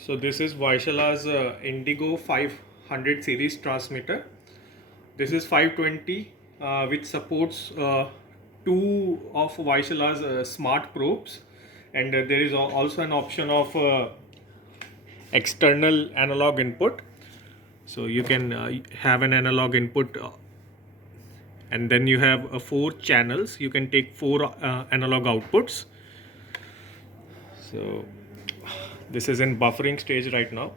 So this is Vaisala's Indigo 500 series transmitter. This is 520, which supports two of Vaisala's smart probes, and there is also an option of external analog input. So you can have an analog input, and then you have four channels. You can take four analog outputs. So this is in buffering stage right now.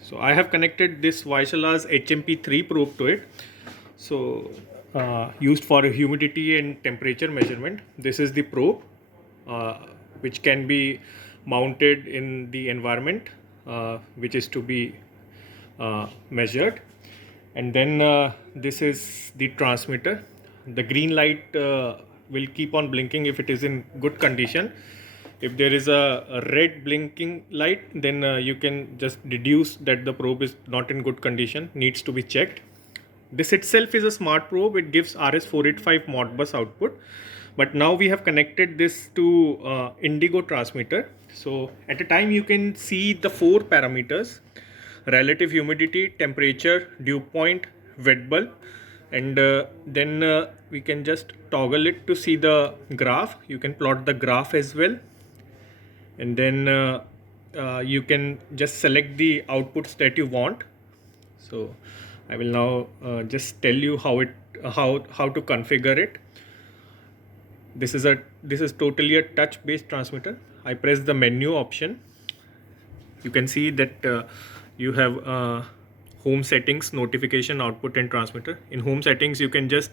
So I have connected this Vaisala's HMP3 probe to it. So used for humidity and temperature measurement. This is the probe, which can be mounted in the environment, which is to be measured. And then this is the transmitter. The green light will keep on blinking if it is in good condition. If there is a red blinking light, then you can just deduce that the probe is not in good condition, needs to be checked. This itself is a smart probe. It gives RS485 Modbus output. But now we have connected this to Indigo transmitter. So at a time you can see the four parameters: relative humidity, temperature, dew point, wet bulb, and then we can just toggle it to see the graph. You can plot the graph as well, and then you can just select the outputs that you want. So I will now just tell you how to configure it. This is totally a touch based transmitter. I press the menu option. You can see that you have home settings, notification, output, and transmitter. In home settings, you can just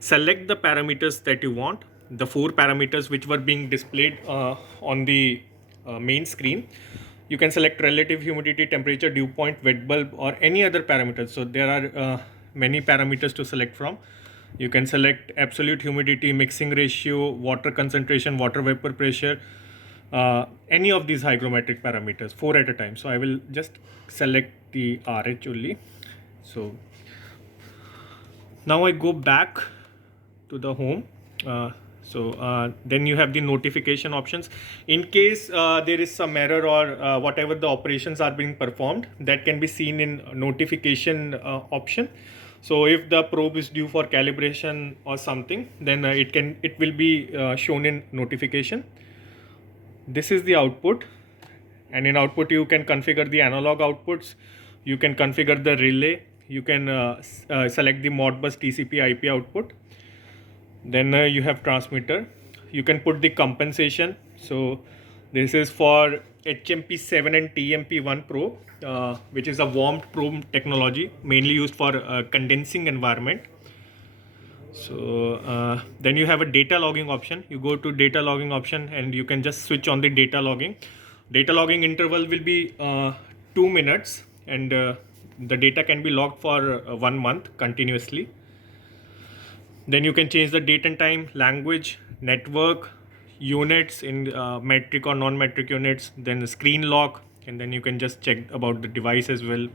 select the parameters that you want, the four parameters which were being displayed on the main screen. You can select relative humidity, temperature, dew point, wet bulb, or any other parameters. So there are many parameters to select from. You can select absolute humidity, mixing ratio, water concentration, water vapor pressure, any of these hygrometric parameters, four at a time. So I will just select the RH only. So now I go back to the home. Then you have the notification options. In case there is some error or whatever the operations are being performed, that can be seen in notification option. So if the probe is due for calibration or something, then it will be shown in notification. This is the output, and in output you can configure the analog outputs. You can configure the relay. You can select the Modbus TCP IP output. Then you have transmitter. You can put the compensation. So this is for HMP7 and TMP1 probe, which is a warmed probe technology, mainly used for condensing environment. So then you have a data logging option. You go to data logging option and you can just switch on the data logging. Data logging interval will be 2 minutes, and the data can be logged for 1 month continuously. Then you can change the date and time, language, network, units in metric or non-metric units, then the screen lock, and then you can just check about the device as well,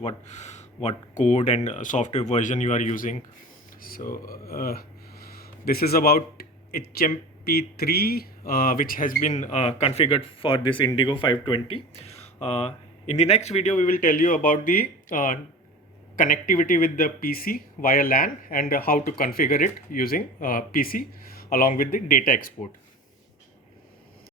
what code and software version you are using. So this is about HMP3, which has been configured for this Indigo 520. In the next video, we will tell you about the connectivity with the PC via LAN and how to configure it using PC along with the data export.